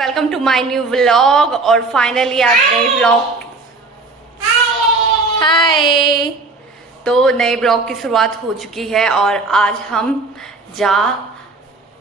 Welcome to my new vlog. और finally आज नए व्लॉग हाय तो नए ब्लॉग की शुरुआत हो चुकी है और आज हम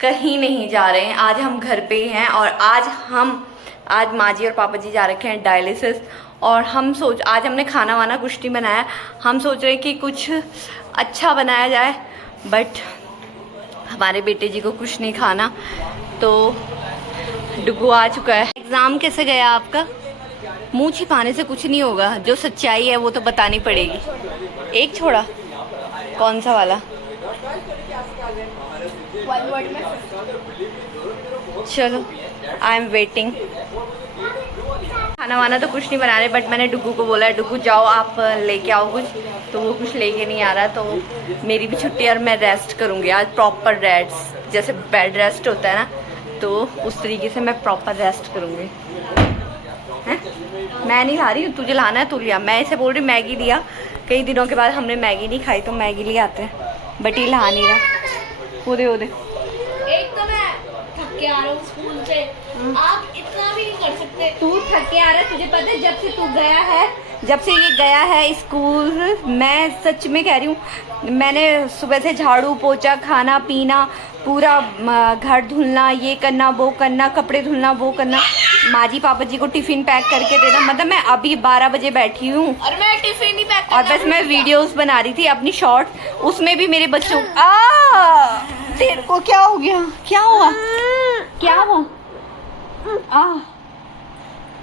कहीं नहीं जा रहे हैं। आज हम घर पे ही हैं और आज माँ जी और पापा जी जा रखे हैं डायलिसिस। और आज हमने खाना वाना कुछ नहीं बनाया। हम सोच रहे हैं कि कुछ अच्छा बनाया जाए, बट हमारे बेटे जी को कुछ नहीं खाना। तो डुगू आ चुका है। एग्जाम कैसे गया आपका? मुंह छिपाने से कुछ नहीं होगा, जो सच्चाई है वो तो बतानी पड़ेगी। एक छोड़ा, कौन सा वाला? चलो आई एम वेटिंग। खाना वाना तो कुछ नहीं बना रहे, बट मैंने डुगू को बोला है डुगू जाओ आप लेके आओ कुछ, तो वो कुछ लेके नहीं आ रहा। तो मेरी भी छुट्टी और मैं रेस्ट करूँगी आज, प्रॉपर रेस्ट, जैसे बेड रेस्ट होता है ना, तो उस तरीके से मैं प्रॉपर रेस्ट करूँगी। मैं नहीं खा रही हूँ, तुझे लाना है तू लिया। मैं इसे बोल रही मैगी लिया, कई दिनों के बाद हमने मैगी नहीं खाई तो मैगी ले आते हैं, बट ये ला नहीं रहा। वो दे एक तो मैं थक के आ रहा हूँ स्कूल से, आप इतना भी नहीं कर सकते। तू थक के आ रहा है, तुझे पता है जब से तू गया है, जब से ये गया है स्कूल, मैं सच में कह रही हूँ, मैंने सुबह से झाड़ू पोछा, खाना पीना, पूरा घर धुलना, ये करना वो करना, कपड़े धुलना वो करना, माँ जी पापा जी को टिफिन पैक करके देना। मतलब मैं अभी 12 बजे बैठी हूँ और मैं टिफिन ही पैक और बस मैं वीडियोस बना रही थी अपनी शॉर्ट, उसमें भी मेरे बच्चों तेरे को क्या हो गया? क्या हुआ? क्या हुआ?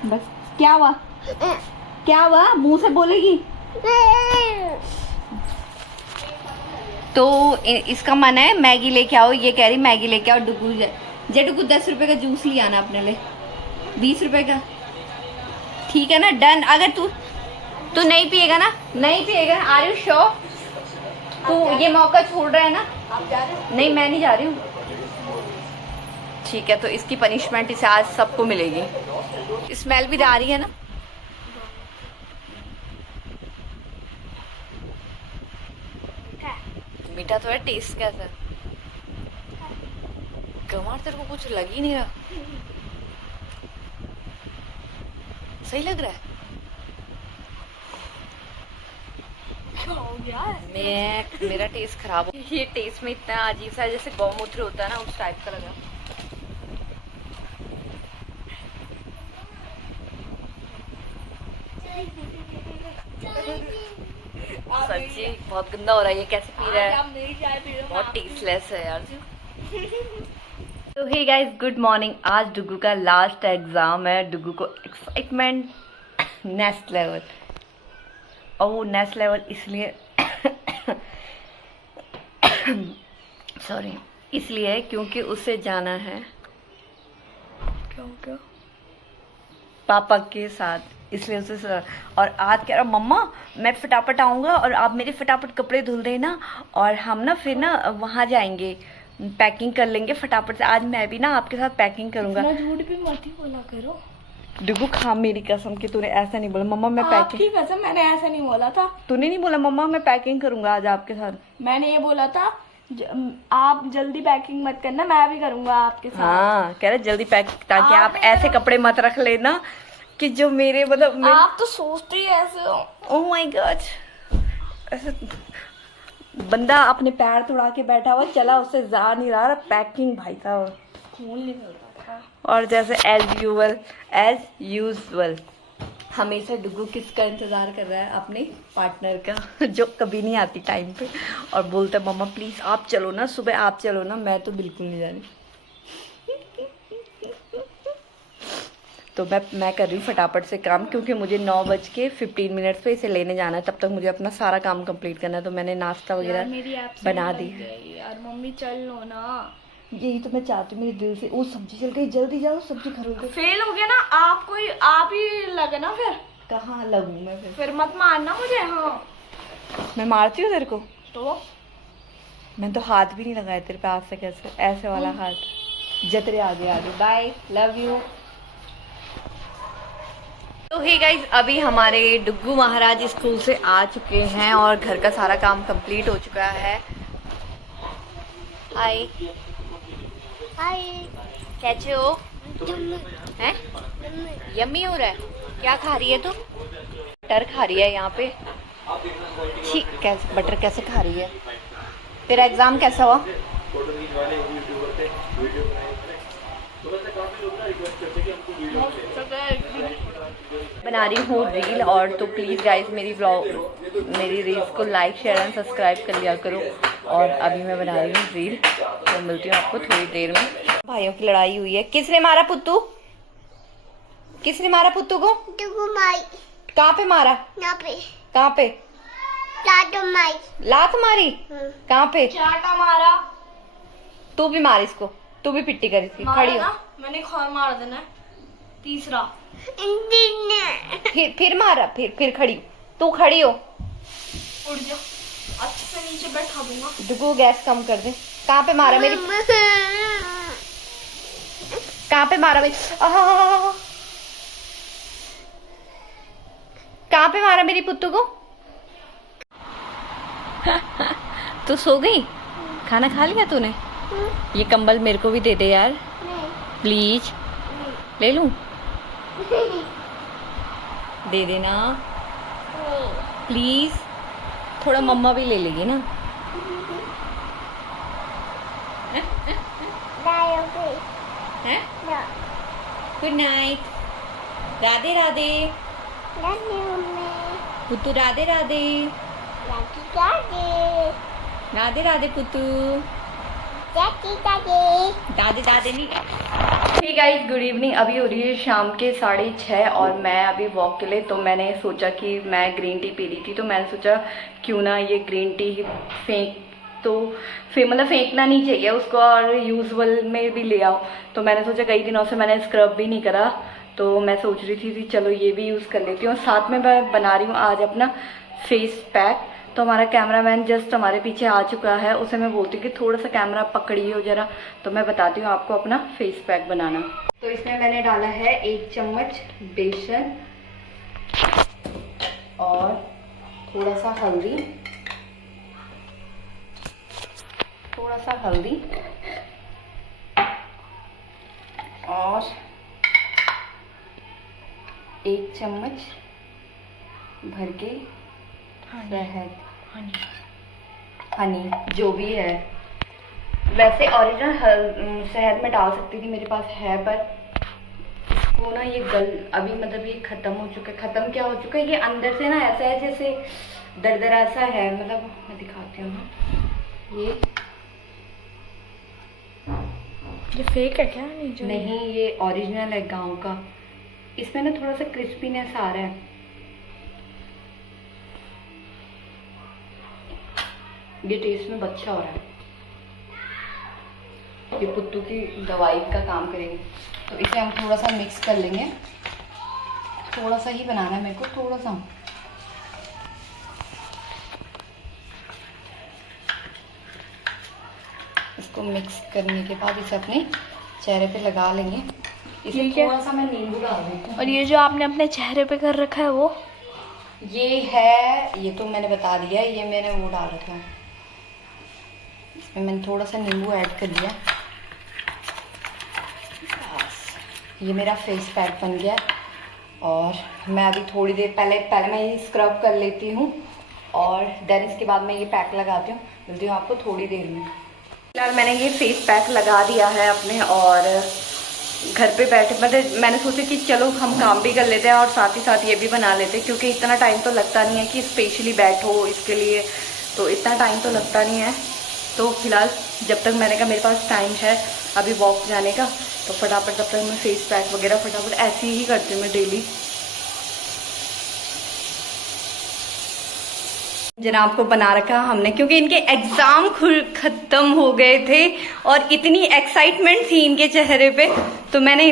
बस क्या हुआ? क्या हुआ? मुंह से बोलेगी। तो इसका मन है मैगी लेके आओ, ये कह रही मैगी लेके आओ। डुगू डुगू 10 रुपए का जूस ले आना अपने लिए, 20 रुपए का, ठीक है ना? डन। अगर तू नहीं पिएगा ना, नहीं पिएगा, आर यू श्योर? तू ये मौका छोड़ रहा है ना? आप जा रहे हो? नहीं मैं नहीं जा रही हूँ। ठीक है, तो इसकी पनिशमेंट इसे आज सबको मिलेगी। स्मेल भी आ रही है ना? मीठा तो है, टेस्ट कैसा है? कमार तेरे को कुछ लग ही नहीं रहा, सही लग रहा है? मेरा टेस्ट खराब हो, ये टेस्ट में इतना अजीब सा जैसे गौमूत्र होता है ना, उस टाइप का लगा। सच्ची बहुत गंदा हो रहा है। ये कैसे पी रहा है? आप मेरी चाय पी रहे हो, बहुत टेस्टलेस है यार। तो हे गाइस, गुड मॉर्निंग। आज डुगू का लास्ट एग्जाम है। डुगू को एक्साइटमेंट नेक्स्ट लेवल, और वो नेक्स्ट लेवल इसलिए सॉरी, इसलिए क्योंकि उसे जाना है क्यों पापा के साथ, इसलिए उसे। और आज कह रहा मम्मा मैं फटाफट आऊँगा और आप मेरे फटाफट कपड़े धुल देना, और हम ना फिर ना वहाँ जाएंगे, पैकिंग कर लेंगे फटाफट से। आज मैं भी ना आपके साथ पैकिंग करूँगा। झूठ भी मत ही बोला करो। डुगू खा मेरी कसम कि तूने ऐसा नहीं बोला मम्मा मैं पैकिंग। आपकी कसम, मैंने ऐसा नहीं बोला था। तूने नहीं बोला मम्मा मैं पैकिंग करूँगा आज आपके साथ। मैंने ये बोला था आप जल्दी पैकिंग मत करना, मैं भी करूँगा आपके साथ। हाँ कह रहे जल्दी पैक, ताकि आप ऐसे कपड़े मत रख लेना कि जो मेरे मतलब आप तो सोचते ही ऐसे हो। ओह माय गॉड, ऐसे बंदा अपने पैर तोड़ा के बैठा हुआ, चला उससे जा नहीं रहा। पैकिंग भाई साहब खून निकलता था। और जैसे एज यूजुअल हमेशा डुगू किसका इंतजार कर रहा है? अपने पार्टनर का, जो कभी नहीं आती टाइम पे और बोलता है मम्मा प्लीज आप चलो ना, सुबह आप चलो ना, मैं तो बिल्कुल नहीं जा रही। तो मैं कर रही हूँ फटाफट से काम, क्योंकि मुझे 9:15 पे इसे लेने जाना है। तब तक मुझे अपना सारा काम कंप्लीट करना है। तो मैंने नाश्ता वगैरह बना दी। यार मम्मी चल लो ना, यही तो मैं चाहती हूँ मेरे दिल से। वो सब्जी चल गई, जल्दी जाओ सब्जी खरीदो। फेल हो गया ना आप ही लगे ना। कहाँ लगूँ मैं? फिर मत मारना मुझे। हाँ मैं मारती हूँ तेरे को? तो मैंने तो हाथ भी नहीं लगाया तेरे पे आज से। कैसे ऐसे वाला हाथ? जतरे आगे बाय, लव यू। तो हे गाइज, अभी हमारे डुगू महाराज स्कूल से आ चुके हैं और घर का सारा काम कंप्लीट हो चुका है। हाय हाय, कैसे हो? हैं? यम्मी हो रहा है। क्या खा रही है तू? बटर खा रही है यहाँ पे। छी, कैसे बटर कैसे खा रही है? तेरा एग्जाम कैसा हुआ? बना रही हूँ रील, और तो प्लीज़ गाइस मेरी रील्स को लाइक शेयर एंड सब्सक्राइब कर लिया करो। और अभी मैं बना रही हूँ रील, तो मिलती हूँ आपको थोड़ी देर में। भाइयों की लड़ाई हुई है। किसने मारा पुत्तू? किसने मारा पुत्तू को? कहाँ पे मारा? कहाँ पे? लात मारी? कहाँ पे? चाटा मारा। तू भी मार इसको, तू भी पिट्टी करी थी। खड़ी हो। मैंने एक और मार देना है। तीसरा फिर मारा, फिर खड़ी हो। तू खड़ी हो। उड़ जा, अच्छे से नीचे बैठा दूंगा। दुगो गैस कम कर दे। कहाँ पे मारा मेरी? कहाँ पे मारा मेरी? कहाँ पे मारा मेरी पुत्तू को? तू सो गई? खाना खा लिया तूने? ये कंबल मेरे को भी दे दे यार, प्लीज। ले लूं? दे देना प्लीज। थोड़ा मम्मा भी ले लेगी ना। हैं? Good night. राधे राधे पुत्तू, राधे राधे। राधे राधे पुत्तू। दादे दादे नहीं। Hey guys, good evening. अभी हो रही है शाम के 6:30 और मैं अभी वॉक के लिए, तो मैंने सोचा कि मैं ग्रीन टी पी रही थी, तो मैंने सोचा क्यों ना ये ग्रीन टी मतलब फेंकना नहीं चाहिए उसको, और यूजुअल में भी ले आओ। तो मैंने सोचा, कई दिनों से मैंने स्क्रब भी नहीं करा, तो मैं सोच रही थी चलो ये भी यूज़ कर लेती हूँ। साथ में मैं बना रही हूँ आज अपना फेस पैक। तो हमारा कैमरामैन जस्ट हमारे पीछे आ चुका है, उसे मैं बोलती हूँ कि थोड़ा सा कैमरा पकड़िए हो जरा, तो मैं बताती हूँ आपको अपना फेस पैक बनाना। तो इसमें मैंने डाला है 1 चम्मच बेसन और थोड़ा सा हल्दी, और 1 चम्मच भर के शहद, हनी जो भी है। वैसे ओरिजिनल शहद में डाल सकती थी, मेरे पास है, पर इसको ना ये अभी मतलब ये ख़त्म हो चुका है। ख़त्म क्या हो चुका है, ये अंदर से ना ऐसा है जैसे दरदरा सा है। मतलब मैं दिखाती हूँ ना, ये फेक है क्या? नहीं, ये ओरिजिनल है गांव का। इसमें ना थोड़ा सा क्रिस्पीनेस आ रहा है। ये टेस्ट में अच्छा हो रहा है। ये पुत्तू की दवाई का काम करेगी, तो इसे हम थोड़ा सा मिक्स कर लेंगे। थोड़ा सा ही बनाना है मेरे को, थोड़ा सा। इसको मिक्स करने के बाद इसे अपने चेहरे पे लगा लेंगे। इसमें थोड़ा सा मैं नींबू डाल देती हूँ। और ये जो आपने अपने चेहरे पे कर रखा है वो ये है, ये तो मैंने बता दिया है, ये मैंने वो डाल रखा है। इसमें मैंने थोड़ा सा नींबू ऐड कर दिया। ये मेरा फेस पैक बन गया, और मैं अभी थोड़ी देर पहले मैं ये स्क्रब कर लेती हूँ, और देन इसके बाद मैं ये पैक लगाती हूँ। मिलती हूँ आपको थोड़ी देर में। फिलहाल मैंने ये फेस पैक लगा दिया है अपने, और घर पे बैठे मतलब मैंने सोचा कि चलो हम काम भी कर लेते हैं और साथ ही साथ ये भी बना लेते हैं, क्योंकि इतना टाइम तो लगता नहीं है कि स्पेशली बैठो इसके लिए, तो इतना टाइम तो लगता नहीं है। तो फिलहाल जब तक मैंने कहा मेरे पास टाइम है अभी वॉक जाने का, तो फटाफट तब तक मैं फेस पैक वगैरह फटाफट ऐसे ही करती हूँ मैं डेली। जनाब को बना रखा हमने, क्योंकि इनके एग्जाम खत्म हो गए थे और इतनी एक्साइटमेंट थी इनके चेहरे पे, तो मैंने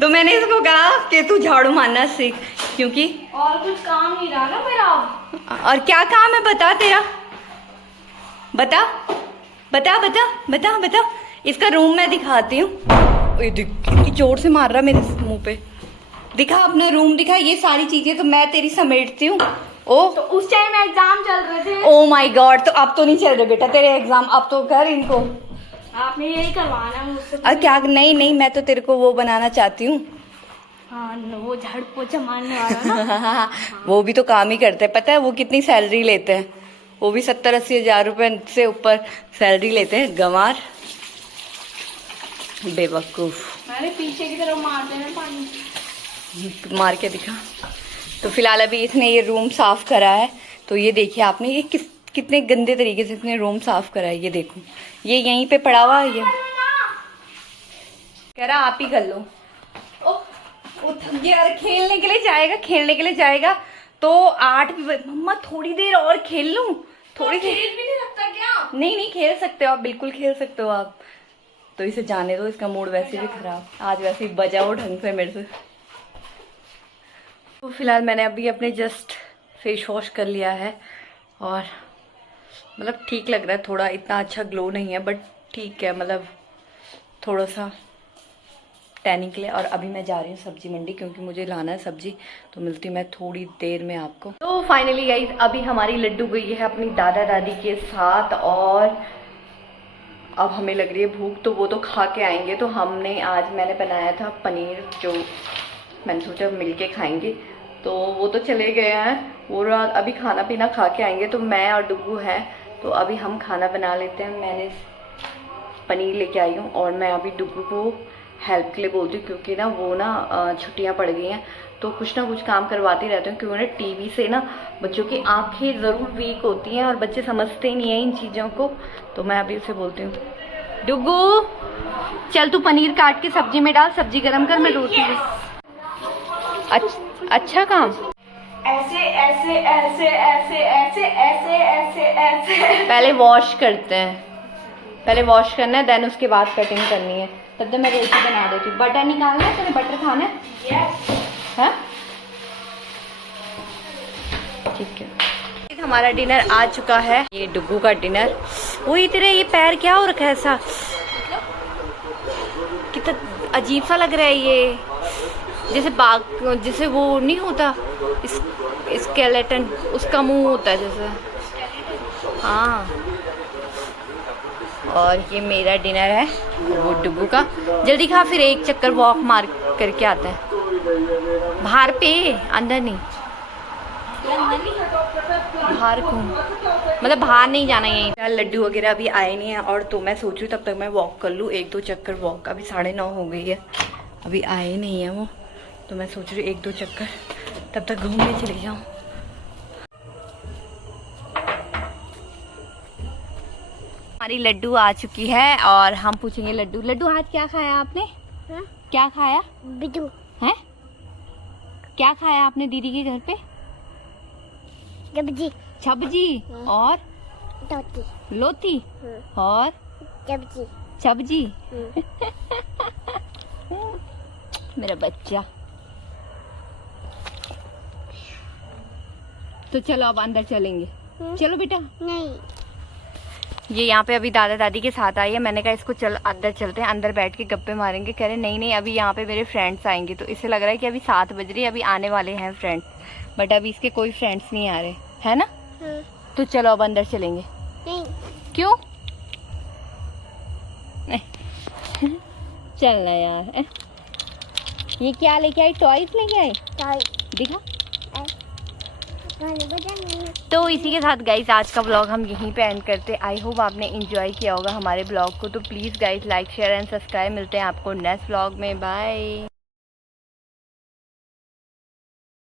तो मैंने इसको कहा कि तू झाड़ू मारना सीख, क्योंकि और कुछ काम नहीं रहा ना मेरा। और क्या काम है बता तेरा? बता बता बता बता बता। इसका रूम मैं दिखाती हूँ। इतनी जोर से मार रहा मेरे मुंह पे। दिखा अपना रूम दिखा। ये सारी चीजें तो मैं तेरी समेटती हूँ। ओ तो उस टाइम एग्जाम चल रहे थे। ओ माय गॉड, तो अब तो नहीं चल रहे बेटा तेरे एग्जाम, अब तो कर इनको। आपने यही करवाना है मुझसे। और क्या, नहीं नहीं, मैं तो तेरे को वो बनाना चाहती हूँ। हाँ, वो झाड़ पोछा मारने वाला ना। वो भी तो काम ही करते हैं, पता है वो कितनी सैलरी लेते हैं? वो भी 70-80 हजार रुपए से ऊपर सैलरी लेते हैं, गंवार बेवकूफ। अरे पीछे की तरफ मार देना पानी। मार के दिखा। तो फिलहाल अभी इसने ये रूम साफ करा है, तो ये देखिए आपने, ये कितने गंदे तरीके से इसने रूम साफ करा है। ये देखो, ये यहीं पे पड़ा हुआ है। ये कह रहा आप ही कर लो। ओ थक गया यार, खेलने के लिए जाएगा, खेलने के लिए जाएगा तो 8 भी मम्मा थोड़ी देर और खेल लूं, थोड़ी देर। खेल भी नहीं सकता क्या? नहीं नहीं, खेल सकते हो आप, बिल्कुल खेल सकते हो आप। तो इसे जाने दो, इसका मूड वैसे भी खराब, आज वैसे ही बजा वो ढंग से मेरे से। तो फिलहाल मैंने अभी अपने जस्ट फेस वॉश कर लिया है और मतलब ठीक लग रहा है, थोड़ा इतना अच्छा ग्लो नहीं है बट ठीक है, मतलब थोड़ा सा टैनिंग के लिए। और अभी मैं जा रही हूँ सब्जी मंडी क्योंकि मुझे लाना है सब्जी, तो मिलती हूँ मैं थोड़ी देर में आपको। तो फाइनली गाइस, अभी हमारी लड्डू गई है अपनी दादा दादी के साथ और अब हमें लग रही है भूख, तो वो तो खा के आएंगे। तो मैंने बनाया था पनीर, जो मैंने सोचा मिल के खाएंगे, तो वो तो चले गए हैं, वो अभी खाना पीना खा के आएंगे। तो मैं और डुग्गू हैं, तो अभी हम खाना बना लेते हैं। मैंने पनीर लेके आई हूँ और मैं अभी डुग्गू को हेल्प के लिए बोलती हूँ क्योंकि ना वो ना छुट्टियाँ पड़ गई हैं, तो कुछ ना कुछ काम करवाती रहती हूँ क्योंकि ना टीवी से ना बच्चों की आंखें ज़रूर वीक होती हैं और बच्चे समझते ही नहीं हैं इन चीज़ों को। तो मैं अभी उसे बोलती हूँ, डुग्गू चल तू पनीर काट के सब्जी में डाल, सब्जी गरम कर, मैं रोटी। अच्छा काम। ऐसे ऐसे ऐसे ऐसे ऐसे ऐसे ऐसे ऐसे पहले वॉश करते हैं, पहले वॉश करना है, देन उसके बाद कटिंग करनी है। तब तक मैं रोटी बना देती हूँ। बटर निकालना है, तुम्हें बटर खाना है? हाँ ठीक है। हमारा डिनर आ चुका है, ये डुग्गू का डिनर। वही तेरे ये पैर क्या हो रखा है ऐसा, कितना अजीब सा लग रहा है ये, जैसे बाघ, जैसे वो नहीं होता स्केलेटन, उसका मुंह होता है जैसे। हाँ, और ये मेरा डिनर है, वो डुग्गू का। जल्दी खा, फिर एक चक्कर वॉक मार करके आता है बाहर पे, अंदर नहीं, बाहर घूम, मतलब बाहर नहीं जाना यहीं। यार लड्डू वगैरह अभी आए नहीं है, और तो मैं सोच रही हूँ तब तक मैं वॉक कर लूँ, 1-2 चक्कर वॉक। अभी 9:30 हो गई है, अभी आए नहीं है वो, तो मैं सोच रही हूँ 1-2 चक्कर तब तक घूमने चली जाऊँ। हमारी लड्डू आ चुकी है और हम पूछेंगे लड्डू, लड्डू आज क्या खाया आपने? हा? क्या खाया? बिजू है? क्या खाया आपने दीदी के घर पे? सब्जी। सब्जी और लोती। लोती और सब्जी। सब्जी मेरा बच्चा। तो चलो अब अंदर चलेंगे। चलो बेटा। नहीं, ये यहाँ पे अभी दादा दादी के साथ आई है, मैंने कहा इसको चल अंदर चलते हैं, अंदर बैठ के गप्पे मारेंगे। कह रहे नहीं नहीं, अभी यहाँ पे मेरे फ्रेंड्स आएंगे। तो इसे लग रहा है कि अभी 7 बज रही है, अभी आने वाले हैं फ्रेंड्स, बट अभी इसके कोई फ्रेंड्स नहीं आ रहे, है ना? तो चलो अब अंदर चलेंगे। नहीं। क्यों? चलना यार। ये क्या लेके आई? टॉयज लेके आई? दिखा। तो इसी के साथ गाइस आज का व्लॉग हम यहीं पे एंड करते। आई होप आपने एंजॉय किया होगा हमारे व्लॉग को। तो please guys like share and subscribe. मिलते हैं आपको नेक्स्ट व्लॉग में। बाय।